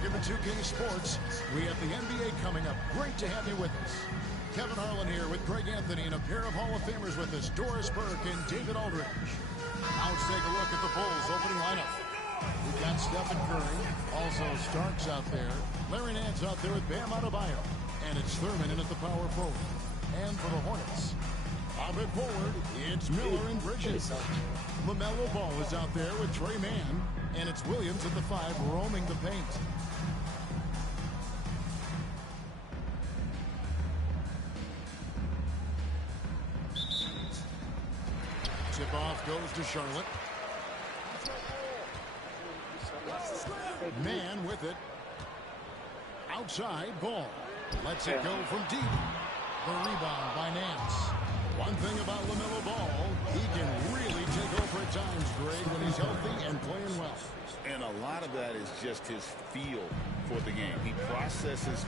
Welcome to 2K Sports. We have the NBA coming up. Great to have you with us. Kevin Harlan here with Greg Anthony and a pair of Hall of Famers with us, Doris Burke and David Aldridge. Now let's take a look at the Bulls opening lineup. We've got Stephen Curry, also Starks out there. Larry Nance out there with Bam Adebayo. And it's Thurman in at the power forward. And for the Hornets, a bit forward, it's Miller and Bridges. LaMelo Ball is out there with Trey Mann. And it's Williams at the 5 roaming the paint. Tip-off goes to Charlotte. Mann with it. Outside, Ball. Lets it go from deep. The rebound by Nance. One thing about LaMelo Ball, he can really take over at times, Greg, when he's healthy and playing well. And a lot of that is just his feel for the game. He processes.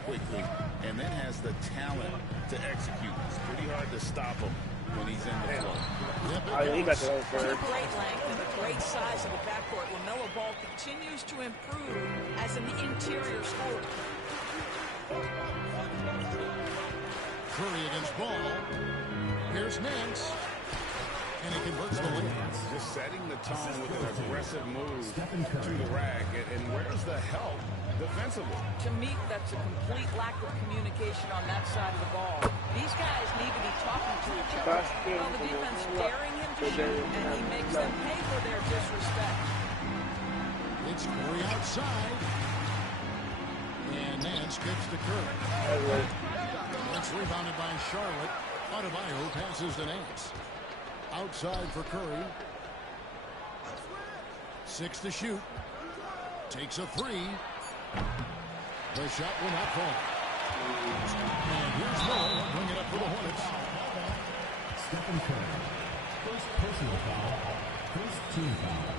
Quickly, and then has the talent to execute. It's pretty hard to stop him when he's in the flow. Great length and a great size of the backcourt. LaMelo Ball continues to improve as an interior scorer. Curry against Ball. Here's Nance. And he converts the lead. Just setting the tone with an aggressive move to the rack. And where's the help defensively? To me, that's a complete lack of communication on that side of the ball. These guys need to be talking to each other. Well, the defense daring him to shoot, and he makes them pay for their disrespect. It's Curry outside. And Nance gets to Curry. It's rebounded by Charlotte. Adebayo passes to Nance. Outside for Curry. 6 to shoot. Takes a 3. The shot will not fall. And here's Miller. Bring it up for the Hornets. Stephen Curry. First personal foul. First team foul.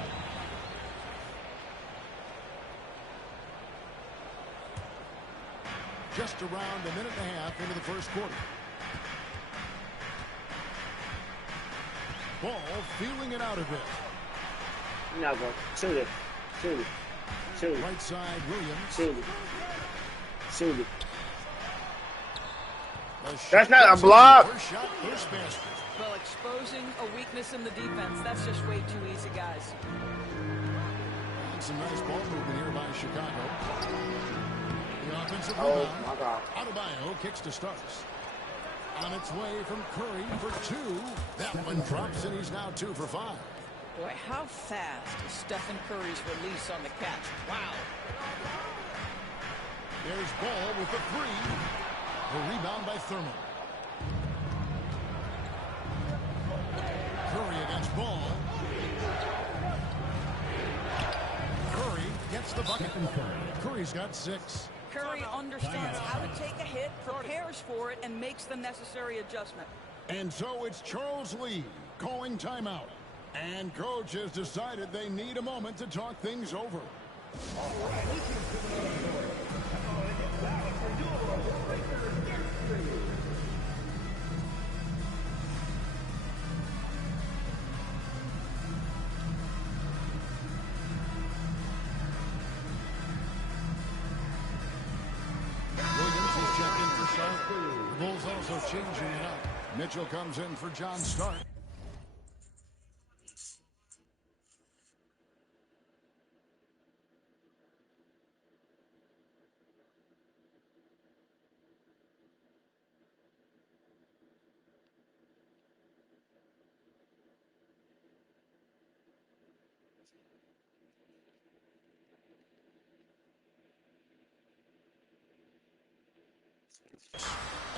Just around a minute and a half into the first quarter. Ball feeling it out a bit. No, bro. Shoot it. Shoot it. Shoot it. Right side, Williams. Shoot it. Shoot it. That's not a block. First shot, first basket. Well, exposing a weakness in the defense, that's just way too easy, guys. And some nice ball movement here by Chicago. The offensive Oh, rebound. my God. Adebayo kicks to Starks. On its way from Curry for 2. That one drops, and he's now 2 for 5. Boy, how fast is Stephen Curry's release on the catch. Wow. There's Ball with the 3. The rebound by Thurman. Curry against Ball. Curry gets the bucket. Curry's got 6. Curry understands how to take a hit, prepares for it, and makes the necessary adjustment. And so it's Charles Lee calling timeout. And coach has decided they need a moment to talk things over. Williams is checked in for Charlotte. The Bulls also changing it up. Mitchell comes in for John Stark.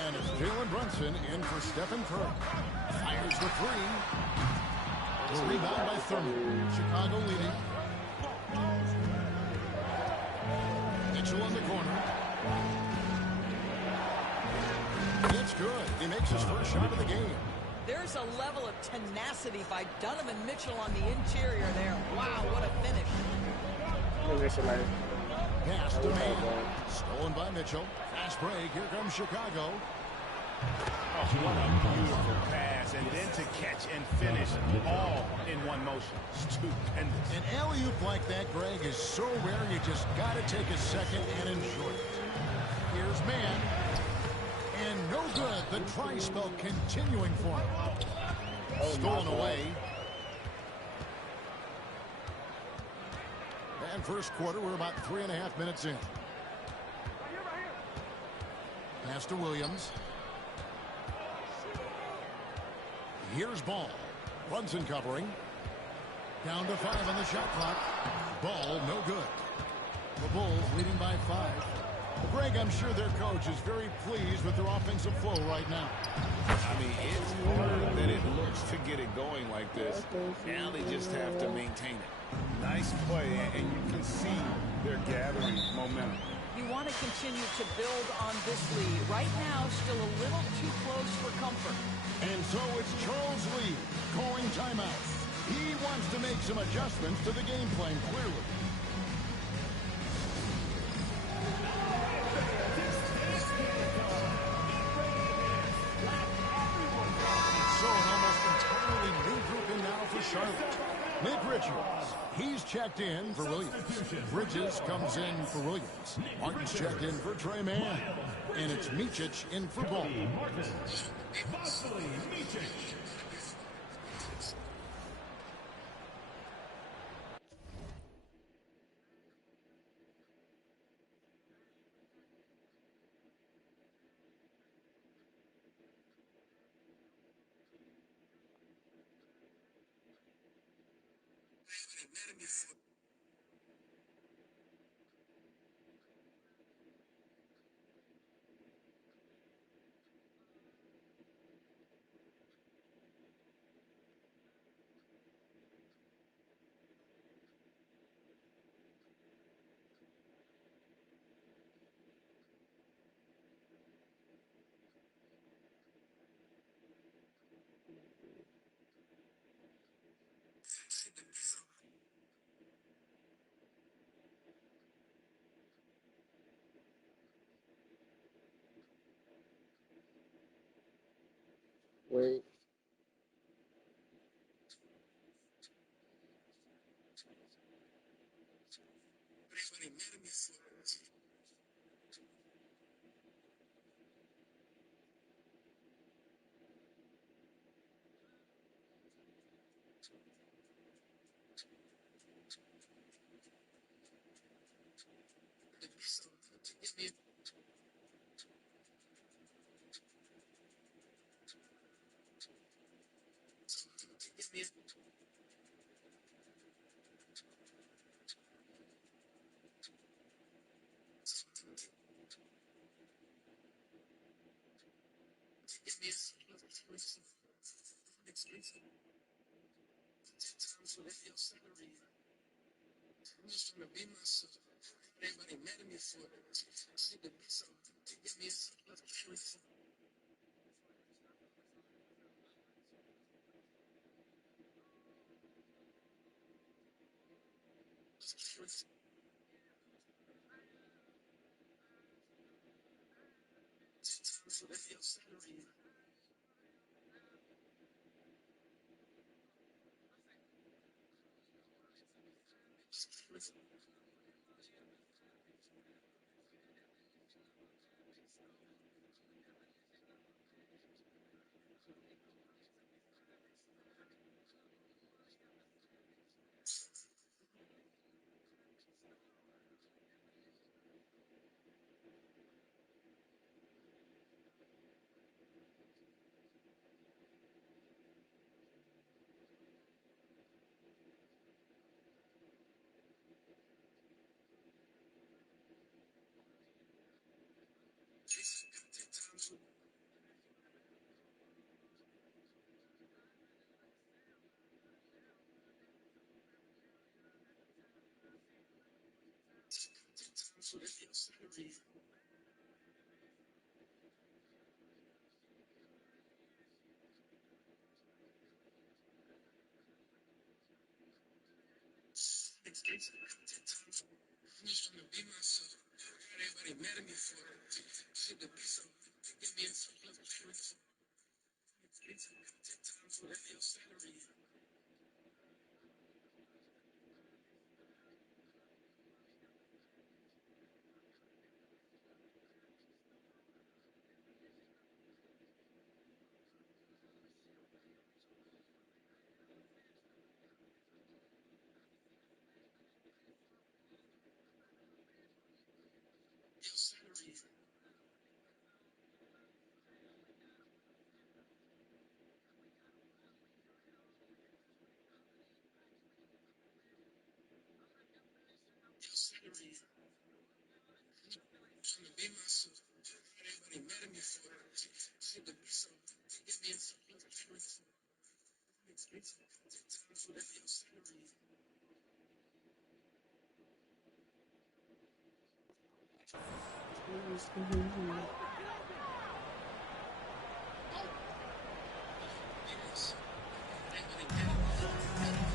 And it's Jalen Brunson in for Stephen Curry. Fires the 3. The rebound by Thurman. Chicago leading. Mitchell in the corner. It's good. He makes his first shot of the game. There's a level of tenacity by Donovan Mitchell on the interior there. Wow, what a finish. Pass to man. Stolen by Mitchell. Fast break. Here comes Chicago. Oh, what a beautiful pass. And then to catch and finish all in one motion. Stupendous. An alley-oop like that, Greg, is so rare you just got to take a second and enjoy it. Here's man. And no good. The try spell continuing for him. Stolen away. And first quarter, we're about 3.5 minutes in. Pass to Williams. Here's Ball. Brunson covering. Down to 5 on the shot clock. Ball, no good. The Bulls leading by 5. Well, Greg, I'm sure their coach is very pleased with their offensive flow right now. I mean, it's harder than it looks to get it going like this. Now they just have to maintain it. Nice play, and you can see they're gathering momentum. You want to continue to build on this lead. Right now, still a little too close for comfort. And so it's Charles Lee calling timeout. He wants to make some adjustments to the game plan, clearly. So an almost entirely new group in now for Charlotte. Nick Richards, he's checked in for Williams. Bridges comes in for Williams. Martin's checked in for Trey Mann. And it's Micic in for Ball. Wait.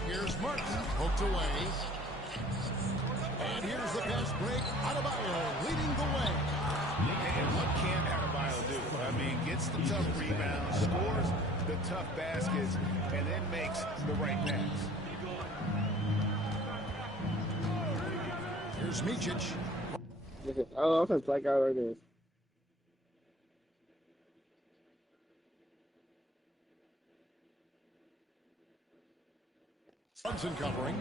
Here's Martin, poked away. And here's the pass break. Adebayo leading the way. And what can Adebayo do? I mean, gets the tough rebound, scores the tough baskets, and then makes the right pass. Here's Micic. Oh, I'm gonna black out right there. Brunson covering.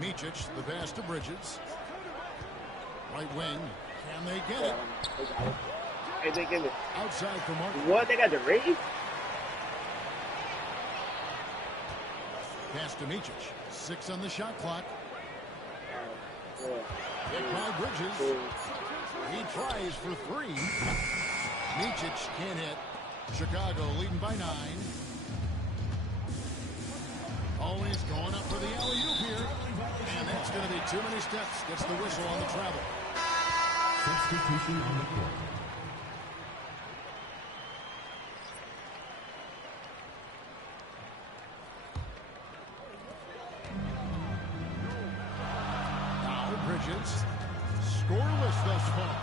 Micic, the pass to Bridges. Right wing. Can they get it? Hey, they get it. Outside for Martin. What? They got the ring? Pass to Micic. 6 on the shot clock. Hit by Bridges. He tries for 3. Micic can't hit. Chicago leading by 9. Always going up for the alley-oop here. And that's going to be too many steps. Gets the whistle on the travel. Substitution on the court. Now Bridges. Scoreless thus far.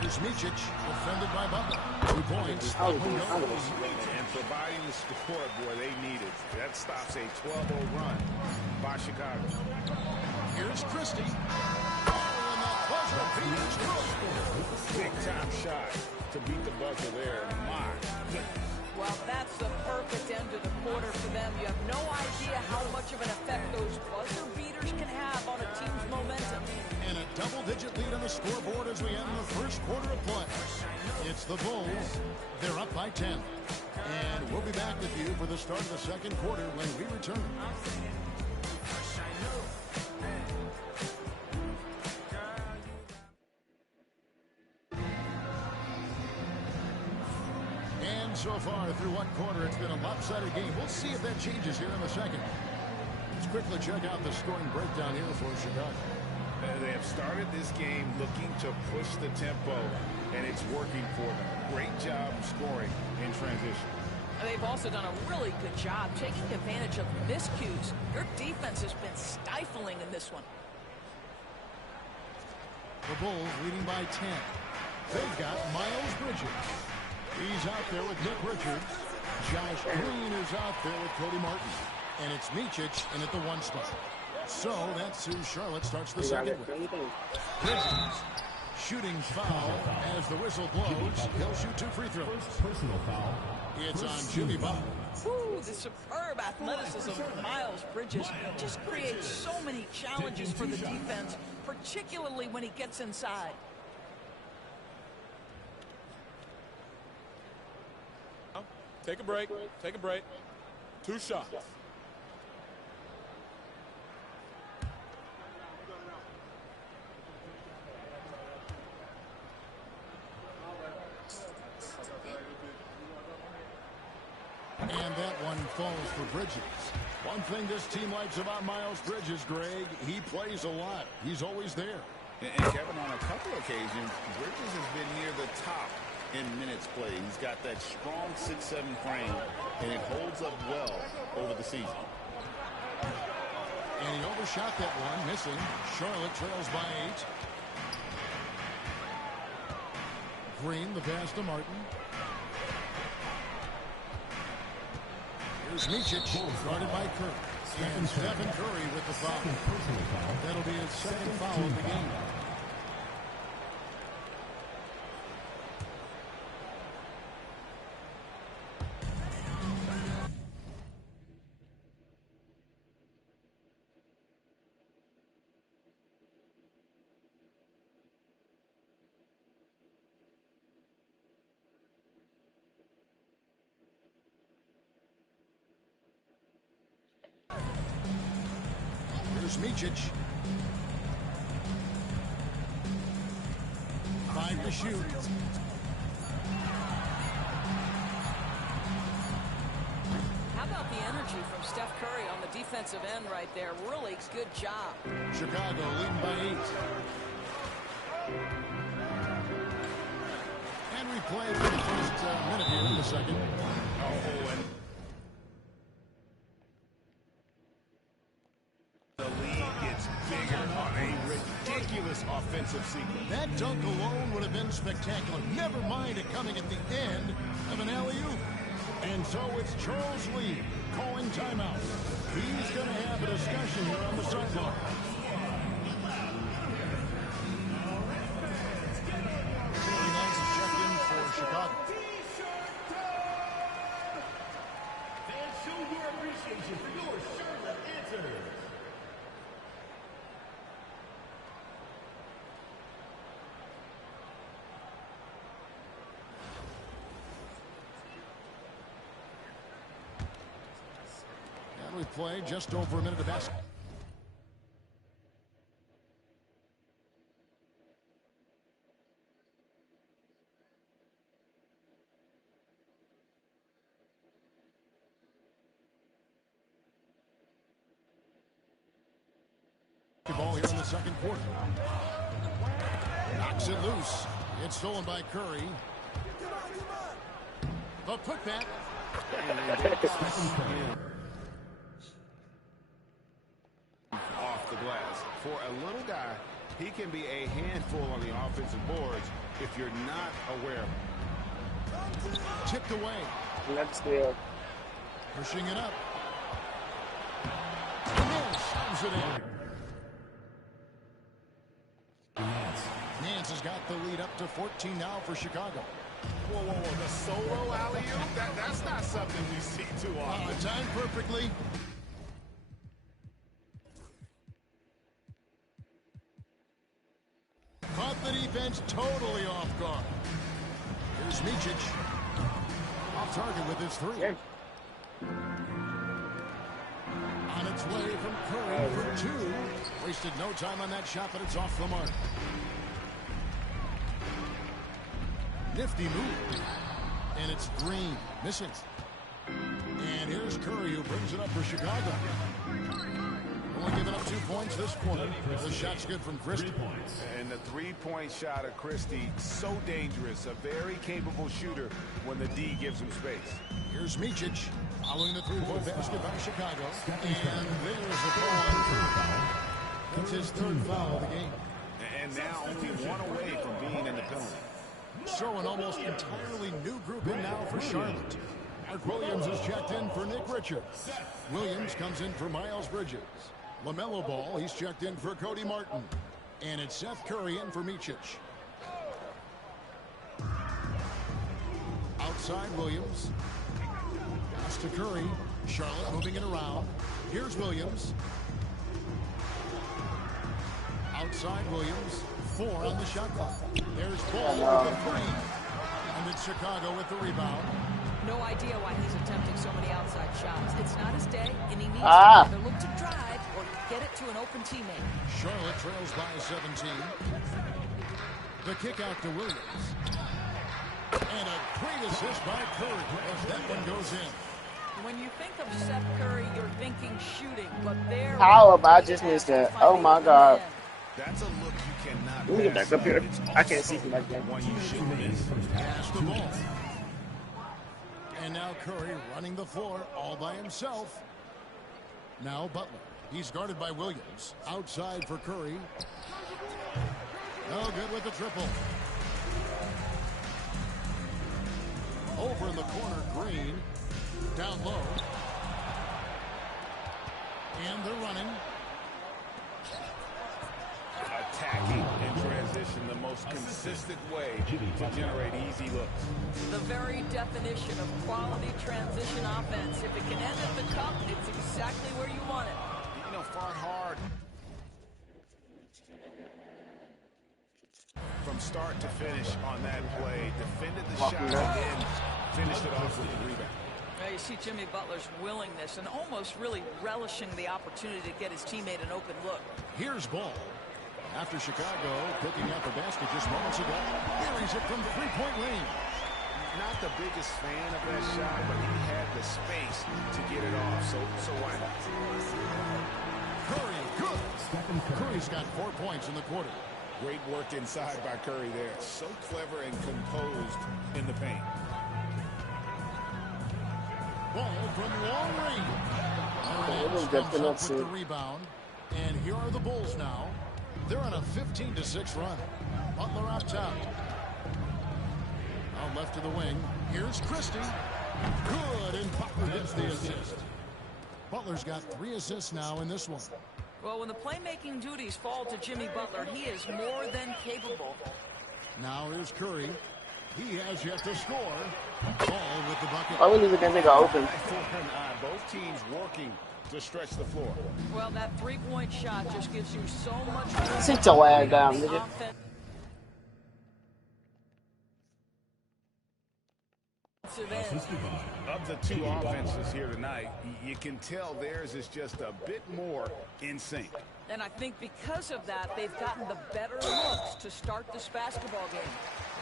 Here's Micic, defended by Butler. 2 points. And providing the support, boy, they needed. That stops a 12-0 run by Chicago. Here's Christie. Oh, and the buzzer beat is good. Big-time shot to beat the buzzer there. My goodness. Well, that's the perfect end to the quarter for them. You have no idea how much of an effect those buzzer beaters can have on a team's momentum. And a double-digit lead on the scoreboard as we end the first quarter of play. It's the Bulls. They're up by 10. And we'll be back with you for the start of the second quarter when we return. And so far through one quarter, it's been a lopsided game. We'll see if that changes here in the second. Let's quickly check out the scoring breakdown here for Chicago. They have started this game looking to push the tempo, and it's working for them. Great job scoring in transition. They've also done a really good job taking advantage of miscues. Their defense has been stifling in this one. The Bulls leading by 10. They've got Miles Bridges. He's out there with Nick Richards. Josh Green is out there with Cody Martin. And it's Micic in at the 1 spot. So that's who Charlotte starts the second with. Bridges shooting foul as the whistle blows. He'll shoot 2 free throws. Personal foul. It's on Jimmy Butler. Ooh, the superb athleticism of Miles Bridges just creates so many challenges for the defense, particularly when he gets inside. Take a break. Take a break. 2 shots. And that one falls for Bridges. One thing this team likes about Miles Bridges, Greg, he plays a lot. He's always there. And Kevin, on a couple occasions, Bridges has been near the top in minutes played. He's got that strong 6'7" frame, and it holds up well over the season. And he overshot that one, missing. Charlotte trails by 8. Green, the pass to Martin. Here's Micic, guarded by Curry. And Stephen Curry with the foul. That'll be his second foul of the game. Here's Micic. 5 to shoot. How about the energy from Steph Curry on the defensive end right there? Really good job. Chicago leading by 8. And we play for the first minute here in the second. Oh, and the lead gets bigger on a ridiculous offensive sequence. That dunk alone would have been spectacular. Never mind it coming at the end of an alley-oop. And so it's Charles Lee calling timeout. He's going to have a discussion here on the sideline. Nice check-in for Chicago. Fans, show your appreciation for your Charlotte answers. And we play just over a minute of basketball. Ball here in the second quarter. Knocks it loose. It's stolen by Curry. The putback. Off the glass. For a little guy, he can be a handful on the offensive boards if you're not aware of him. Tipped away. Let's steal. Pushing it up. And shoves it in. Nance has got the lead up to 14 now for Chicago. Whoa, whoa, whoa. The solo alley-oop? That's not something we see too often. Timed perfectly. Caught the defense totally off guard. Here's Micic. Off target with his 3. Yeah. On its way from Curry for 2. Wasted no time on that shot, but it's off the mark. Nifty move. And it's Green. Misses. And here's Curry who brings it up for Chicago. Only giving up 2 points this quarter. The shot's good from Christie. And the three-point shot of Christie, so dangerous. A very capable shooter when the D gives him space. Here's Micic following the 3-point basket by Chicago. And there's a foul. That's his 3rd foul of the game. And now only 1 away from being in the penalty. So an almost entirely new group in now for Charlotte. Mark Williams is checked in for Nick Richards. Williams comes in for Miles Bridges. LaMelo Ball, he's checked in for Cody Martin. And it's Seth Curry in for Micic. Outside Williams. Pass to Curry. Charlotte moving it around. Here's Williams. Outside Williams. 4 on the shot clock. There's Ball with the 3. And it's Chicago with the rebound. No idea why he's attempting so many outside shots. It's not his day, and he needs to either look to drive or get it to an open teammate. Charlotte trails by 17. The kick out to Williams. And a great assist by Curry as that one goes in. When you think of Seth Curry, you're thinking shooting, but there. How about just missed that? Oh my God. That's a look you cannot Let me get pass back up here. up. I can't see from like that. One you should miss. Pass the ball. And now Curry running the floor all by himself. Now Butler. He's guarded by Williams. Outside for Curry. No good with the triple. Over in the corner, Green. Down low. And they're running. Attacking in transition, the most consistent way to generate easy looks. The very definition of quality transition offense. If it can end at the top, it's exactly where you want it. You know, fought hard from start to finish on that play. Defended the shot and then finished it off with the rebound. Now you see Jimmy Butler's willingness and almost really relishing the opportunity to get his teammate an open look. Here's Ball. After Chicago picking up the basket just moments ago. Buries it from three-point range. Not the biggest fan of that shot, but he had the space to get it off, so why not? Curry, good. Curry's got 4 points in the quarter. Great work inside by Curry there. So clever and composed in the paint. Ball from long range. was Comes good up for with the rebound. And here are the Bulls now. They're on a 15-6 run. Butler out top. Now left to the wing. Here's Christie. Good, and Butler gets the assist. Butler's got 3 assists now in this one. Well, when the playmaking duties fall to Jimmy Butler, he is more than capable. Now here's Curry. He has yet to score. Ball with the bucket. I really think they got open. Both teams working to stretch the floor. Well, that three-point shot just gives you so much room. Sit your ass down, nigga. Of the two offenses here tonight, you can tell theirs is just a bit more in sync. And I think because of that, they've gotten the better looks to start this basketball game.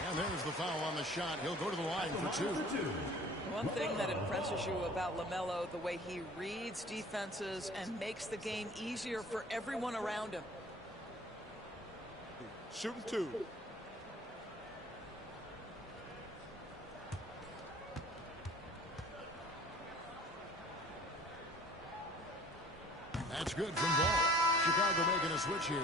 And there's the foul on the shot. He'll go to the line for 2. One thing that impresses you about LaMelo, the way he reads defenses and makes the game easier for everyone around him. Shooting 2. That's good from Ball. Chicago making a switch here.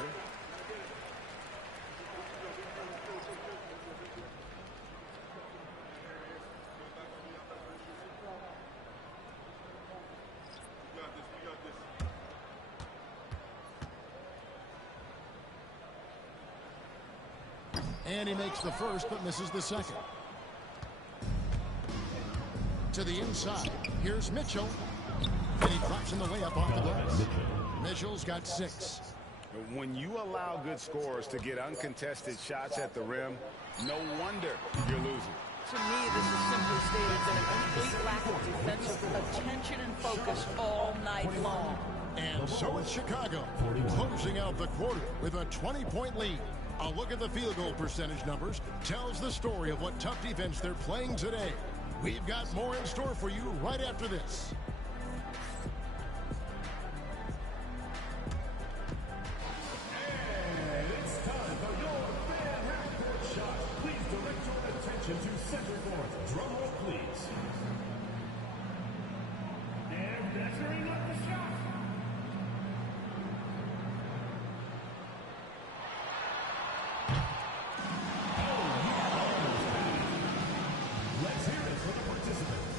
And he makes the first, but misses the second. To the inside. Here's Mitchell. And he drops in the layup off the glass. Mitchell's got 6. When you allow good scorers to get uncontested shots at the rim, no wonder you're losing. To me, this is simply stated that a complete lack of defensive attention and focus all night long. And so it's Chicago, closing out the quarter with a 20-point lead. A look at the field goal percentage numbers tells the story of what tough defense they're playing today. We've got more in store for you right after this. To center court. Drum roll, please. And measuring up the shot. Let's hear it for the participants.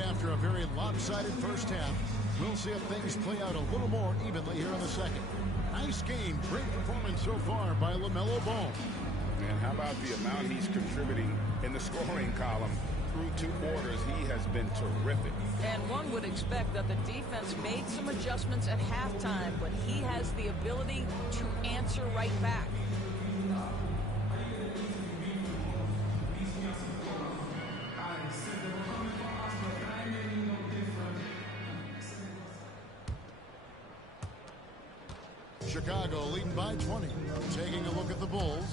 after a very lopsided first half, we'll see if things play out a little more evenly here in the second. Nice game. Great performance so far by LaMelo Ball. And how about the amount he's contributing in the scoring column? Through 2 quarters, he has been terrific. And one would expect that the defense made some adjustments at halftime, but he has the ability to answer right back. Chicago leading by 20. Taking a look at the Bulls.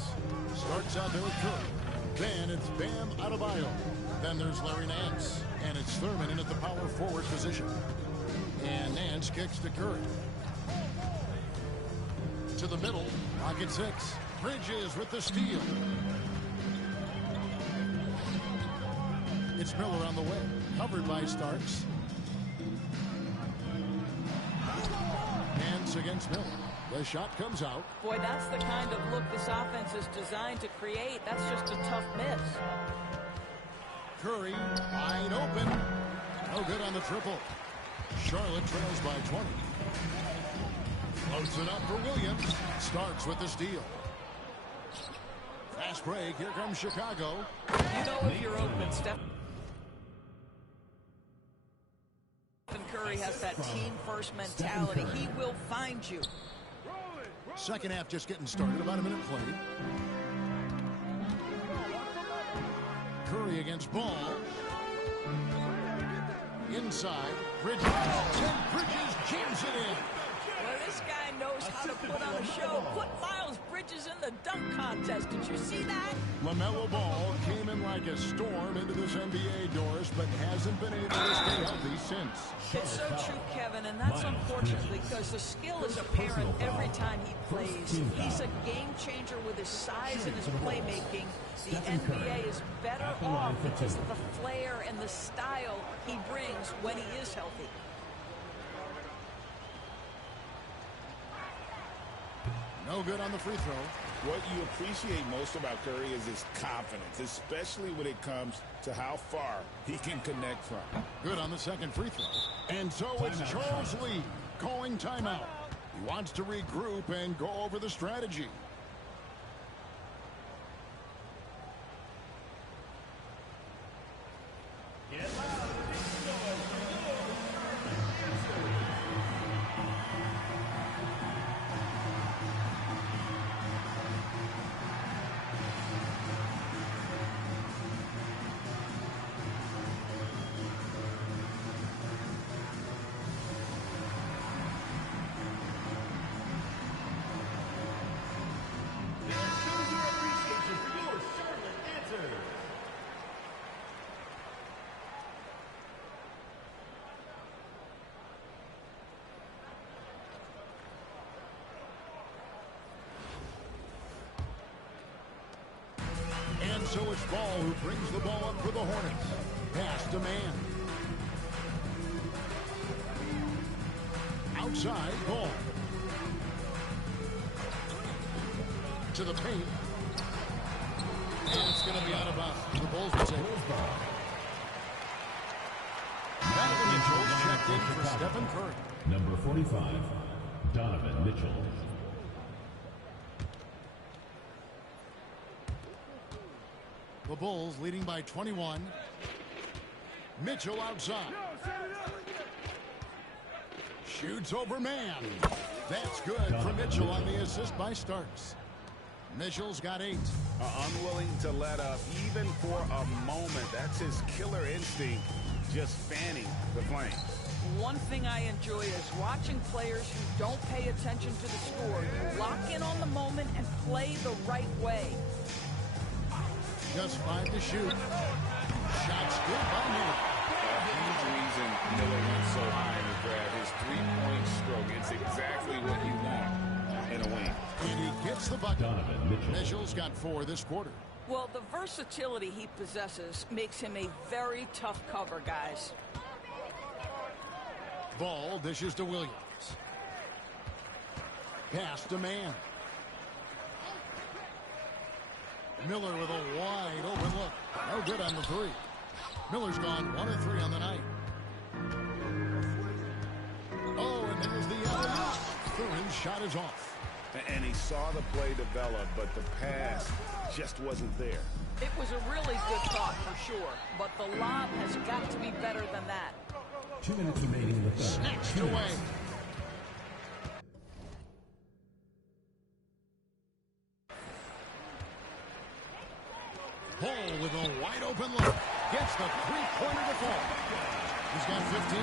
Starts out there with Curry. Then it's Bam Adebayo. Then there's Larry Nance. And it's Thurman in at the power forward position. And Nance kicks to Curry. To the middle. Pocket 6. Bridges with the steal. It's Miller on the way. Covered by Starks. Hands against Miller. The shot comes out. Boy, that's the kind of look this offense is designed to create. That's just a tough miss. Curry, wide open. No good on the triple. Charlotte trails by 20. Floats it up for Williams. Starks with the steal. Fast break. Here comes Chicago. You know if you're open, Stephen Curry has that team-first mentality. He will find you. Second half just getting started. About a minute played. Curry against Ball. Inside. Bridges. Bridges jams it in. Well, this guy knows how to put on a show. Put Miles Bridges in the dunk contest. Did you see that? LaMelo Ball came in like a storm into this NBA, Doris, but hasn't been able to stay healthy since. It's so true, Kevin, and that's unfortunate because the skill is apparent every time he plays. He's a game changer with his size and his playmaking. The NBA is better off because of the flair and the style he brings when he is healthy. No good on the free throw. What you appreciate most about Curry is his confidence, especially when it comes to how far he can connect from. Good on the second free throw. And so it's Charles Lee calling timeout. He wants to regroup and go over the strategy. So it's Ball who brings the ball up for the Hornets. Pass to man. Outside, Ball. To the paint. And it's going to be out of bounds. The Bulls will take it. Donovan Mitchell's checked in for Stephen Curry. Number 45, Donovan Mitchell. The Bulls leading by 21. Mitchell outside. Shoots over man. That's good for Mitchell on the assist by Starks. Mitchell's got 8. Unwilling to let up even for a moment. That's his killer instinct, just fanning the flame. One thing I enjoy is watching players who don't pay attention to the score. You lock in on the moment and play the right way. Just 5 to shoot. Shots good by Miller. A huge reason Miller went so high in the draft. His three-point stroke. It's exactly what you want in a wing. And he gets the bucket. Donovan Mitchell. Mitchell's got 4 this quarter. Well, the versatility he possesses makes him a very tough cover, guys. Ball dishes to Williams. Pass to man. Miller with a wide open look. No good on the 3. Miller's gone 1 of 3 on the night. There's the alley-oop. Thurin's shot is off. And he saw the play develop, but the pass just wasn't there. It was a really good thought for sure, but the lob has got to be better than that. 2 minutes remaining in the third. Snatched away. Hall with a wide open look. Gets the three-pointer to fall. He's got 15.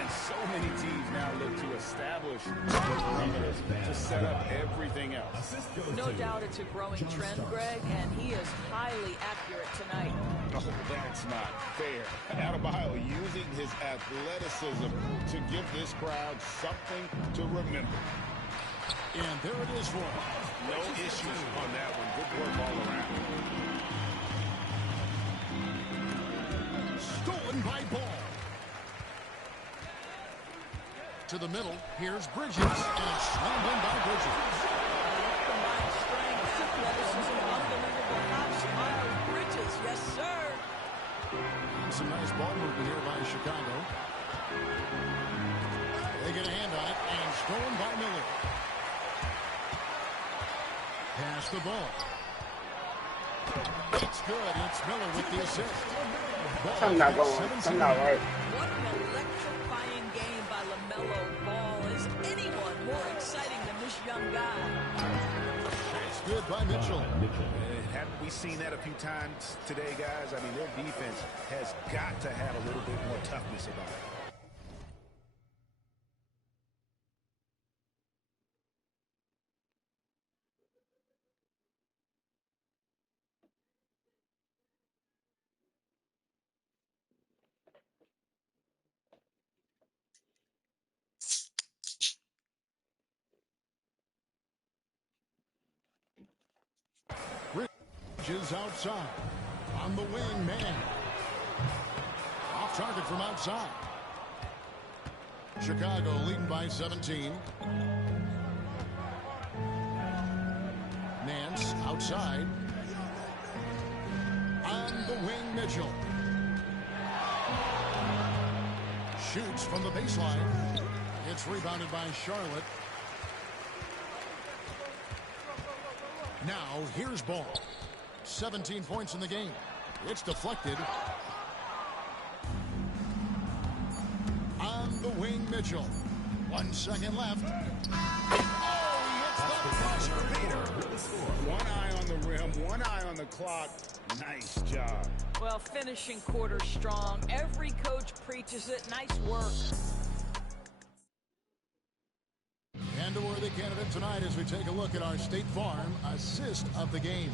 And so many teams now look to establish the perimeters to set up everything else. No doubt it's a growing trend, Greg, and he is highly accurate tonight. Oh, that's not fair. Adebayo using his athleticism to give this crowd something to remember. And there it is for him. No issues on that one. Good work all around. Stolen by Ball. To the middle, here's Bridges, and it's slammed in by Bridges. Combined strength, athleticism, unbelievable hops by Bridges. Yes, sir. And some nice ball movement here by Chicago. They get a hand on it, and stolen by Miller. Pass the ball. It's good. It's Miller with the assist. Something not going. Something not right. What an electrifying game by LaMelo Ball. Is anyone more exciting than this young guy? It's good by Mitchell. Haven't we seen that a few times today, guys? I mean, their defense has got to have a little bit more toughness about it. Bridges outside. On the wing, man. Off target from outside. Chicago leading by 17. Nance outside. On the wing, Mitchell. Shoots from the baseline. It's rebounded by Charlotte. Now, here's Ball. 17 points in the game. It's deflected. On the wing, Mitchell. 1 second left. Oh, he hits the buzzer beater. One eye on the rim, one eye on the clock. Nice job. Well, finishing quarter strong. Every coach preaches it. Nice work. And a worthy candidate tonight as we take a look at our State Farm assist of the game.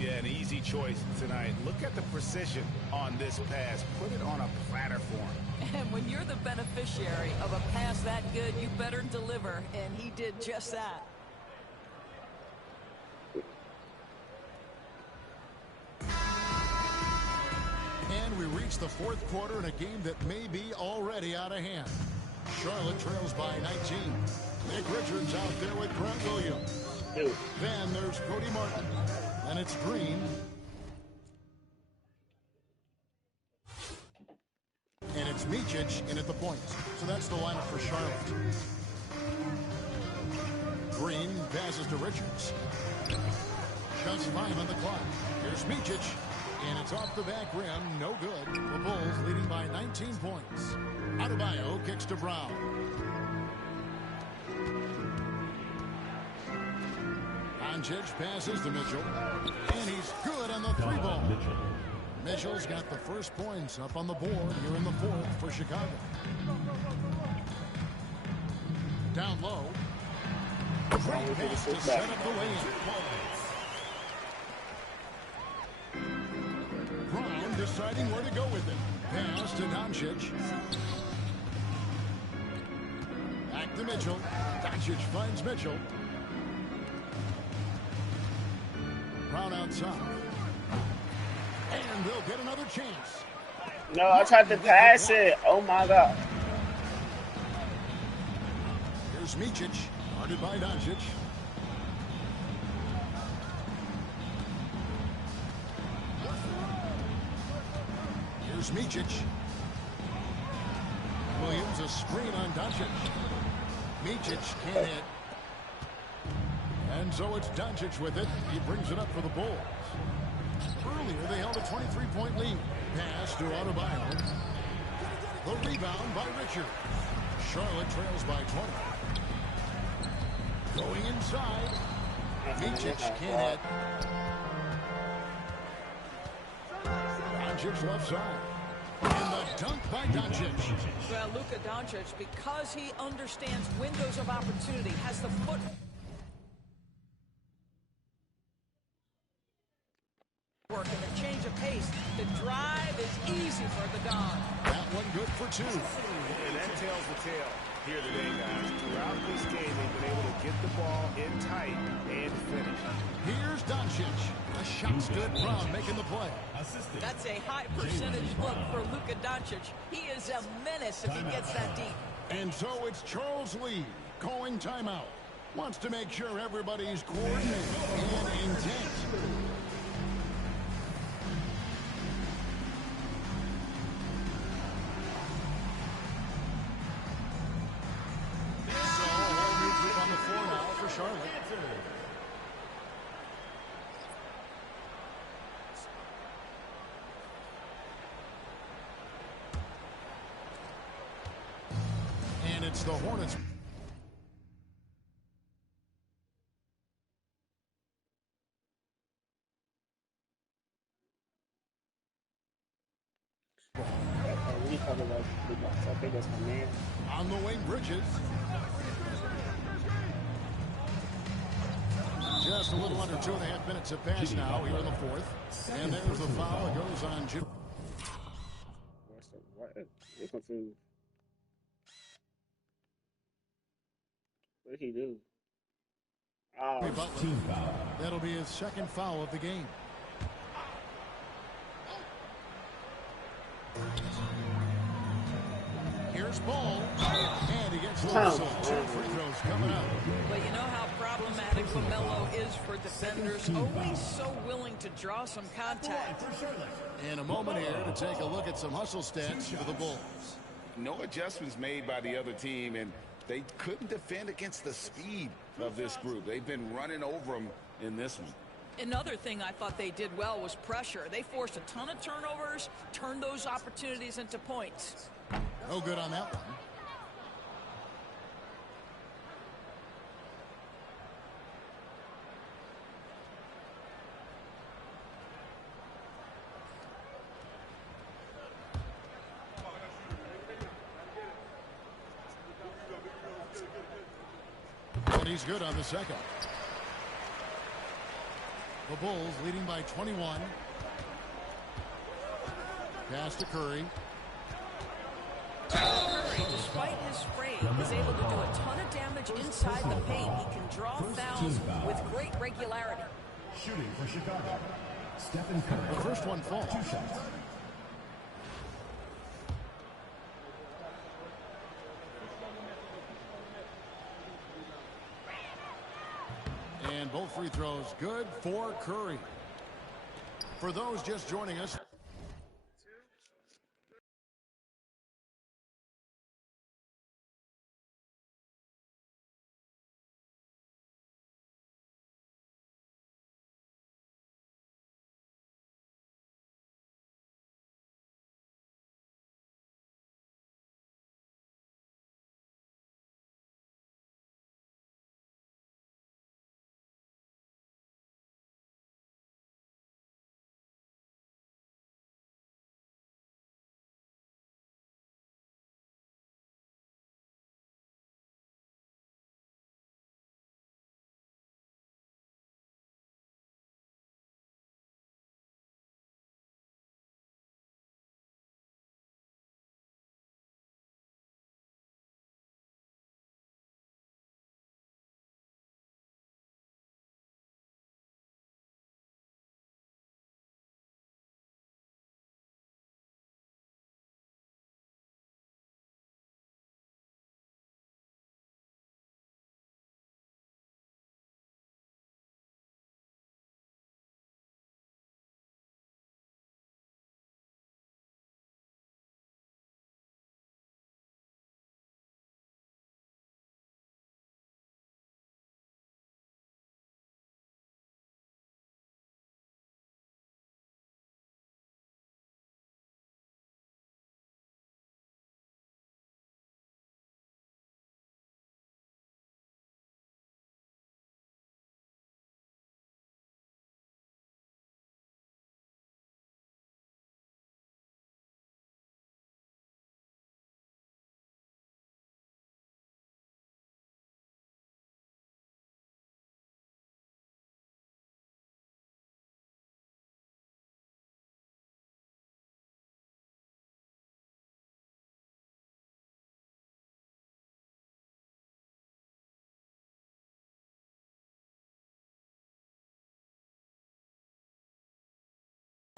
Yeah, an easy choice tonight. Look at the precision on this pass. Put it on a platter for him. And when you're the beneficiary of a pass that good, you better deliver. And he did just that. And we reach the fourth quarter in a game that may be already out of hand. Charlotte trails by 19. Nick Richards out there with Grant Williams. Dude. Then there's Cody Martin. And it's Green. And it's Micic in at the point. So that's the lineup for Charlotte. Green passes to Richards. Just 5 on the clock. Here's Micic. And it's off the back rim. No good. The Bulls leading by 19 points. Adebayo kicks to Brown. Doncic passes to Mitchell. And he's good on the three ball. Mitchell's got the first points up on the board here in the fourth for Chicago. Down low. Great pass to set up the lay-in. Brown deciding where to go with it. Pass to Doncic. Back to Mitchell. Doncic finds Mitchell. Brown outside. And they'll get another chance. No, I tried to pass it. Oh, my God. Here's Micic. Guarded by Doncic. Here's Micic. Williams, a screen on Doncic. Micic can't hit. And so it's Doncic with it. He brings it up for the Bulls. Earlier, they held a 23-point lead. Pass to Adebayo. The rebound by Richard. Charlotte trails by 20. Going inside. Micic can't hit. Doncic left side. And the dunk by Doncic. Well, Luka Doncic, because he understands windows of opportunity, has the foot. Work and the change of pace. The drive is easy for the Don. That one good for two. And that tells the tale here today, guys. Throughout this game, they've been able to get the ball in tight and finish. Here's Doncic. A shot stood Brown making the play. That's a high percentage look for Luka Doncic. He is a menace if he gets that deep. And so it's Charles Lee calling timeout. Wants to make sure everybody's coordinated and intent. So a whole new group on the floor now for Charlotte. And it's the Hornets. I think that's my man. On the wing, Bridges. Just a little under 2.5 minutes have passed now here in the fourth. And there's the foul. It goes on Jim. What? You're confused. What did he do? Oh, Team foul. That'll be his second foul of the game. Here's Ball. And he gets the whistle. 2 free throws coming up. But you know how problematic LaMelo is for defenders. Always so willing to draw some contact. In a moment here to take a look at some hustle stats for the Bulls. No adjustments made by the other team, and they couldn't defend against the speed of this group. They've been running over them in this one. Another thing I thought they did well was pressure. They forced a ton of turnovers, turned those opportunities into points. No good on that one. And he's good on the second. The Bulls leading by 21. Pass to Curry. Curry, despite his frame, is able to do a ton of damage inside the paint. He can draw fouls with great regularity. Shooting for Chicago. Stephen Curry. The first one falls. 2 shots. And both free throws good for Curry. For those just joining us,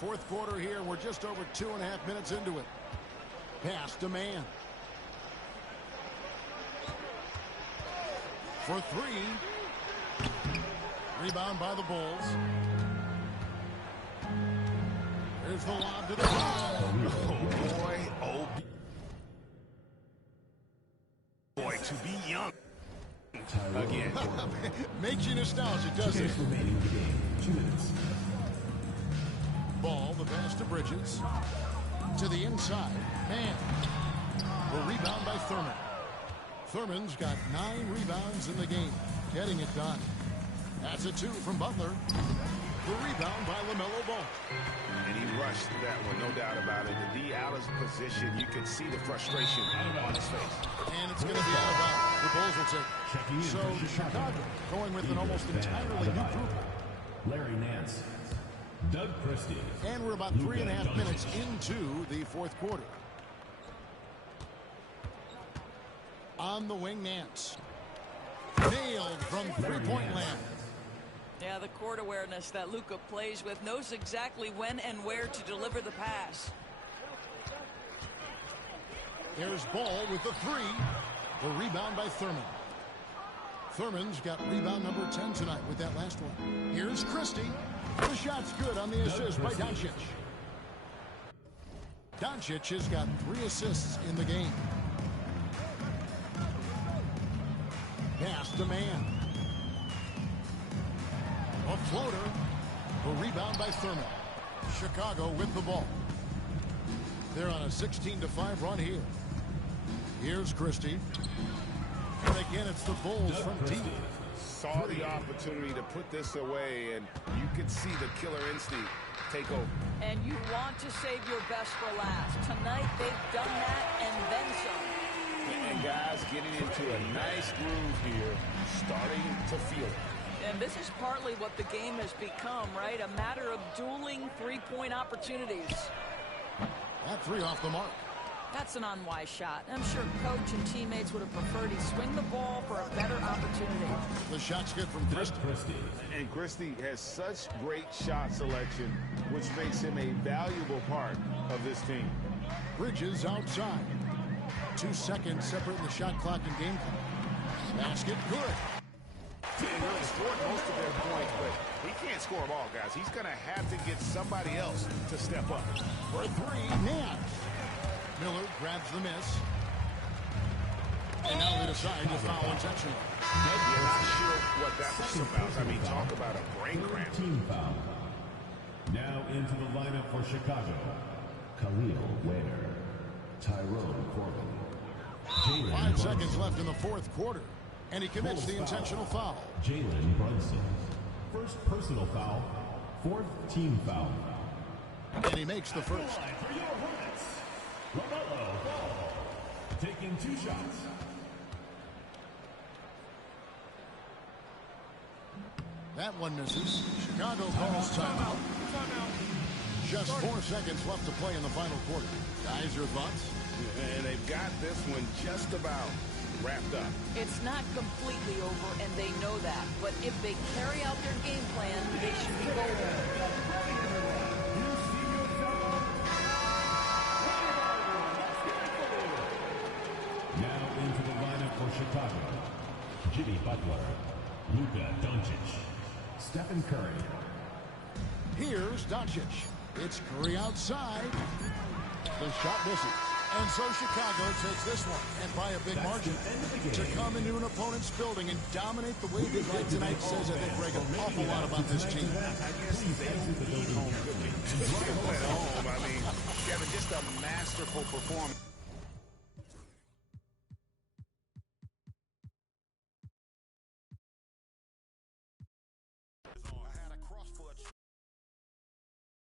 fourth quarter here. We're just over 2.5 minutes into it. Pass to man. For three. Rebound by the Bulls. There's the lob to the ball. Oh boy, to be young again. Makes you nostalgic, doesn't it? Remaining the game. 2 minutes. Ball, the pass to Bridges. To the inside. Man. The rebound by Thurman. Thurman's got 9 rebounds in the game. Getting it done. That's a 2 from Butler. The rebound by LaMelo Ball. And he rushed that one, no doubt about it. The D out of position, you can see the frustration on his face. And it's going to be out of bounds. The Bulls will take Checking in it. So for Chicago going with an almost entirely new group. Larry Nance. Doug Christie. And we're about 3.5 minutes into the fourth quarter. On the wing, Nance. Nailed from three-point land. Yeah, the court awareness that Luka plays with, knows exactly when and where to deliver the pass. There's Ball with the three. The rebound by Thurman. Thurman's got rebound number 10 tonight with that last one. Here's Christie. The shot's good on the assist by Doncic. Doncic has got 3 assists in the game. Pass to man. A floater. The rebound by Thurman. Chicago with the ball. They're on a 16-5 run here. Here's Christie. And again, it's the Bulls from deep. Saw the opportunity to put this away, and you could see the killer instinct take over. And you want to save your best for last. Tonight, they've done that and then some. And guys getting into a nice groove here, starting to feel it. And this is partly what the game has become, right? A matter of dueling three-point opportunities. That 3 off the mark. That's an unwise shot. I'm sure coach and teammates would have preferred he swing the ball for a better opportunity. The shot's good from Christie. And Christie has such great shot selection, which makes him a valuable part of this team. Bridges outside. 2 seconds separating the shot clock and game clock. Basket good. He really scored most of their points, but he can't score them all, guys. He's going to have to get somebody else to step up. For 3, Nance. Miller grabs the miss. And now they decide to foul intentionally. You're not sure what that was about. I mean, talk about a brain cramp. Team foul. Now into the lineup for Chicago. Khalil Ware. Tyrone Corbin. 5 seconds left in the fourth quarter. And he commits the intentional foul. Jalen Brunson. First personal foul. 4th team foul. And he makes the first. LaMelo Ball. Taking 2 shots. That one misses. Chicago calls timeout. Just 4 seconds left to play in the final quarter. Guys, your thoughts? And they've got this one just about wrapped up. It's not completely over, and they know that. But if they carry out their game plan, they should be golden. Now into the lineup for Chicago. Jimmy Butler. Luka Doncic. Stephen Curry. Here's Doncic. It's Curry outside. The shot misses. And so Chicago takes this one, and by a big margin. To come into an opponent's building and dominate the way they did tonight says, I think, Greg, an awful lot about this team. I guess they don't need home cooking. At home, I mean, Kevin, just a masterful performance.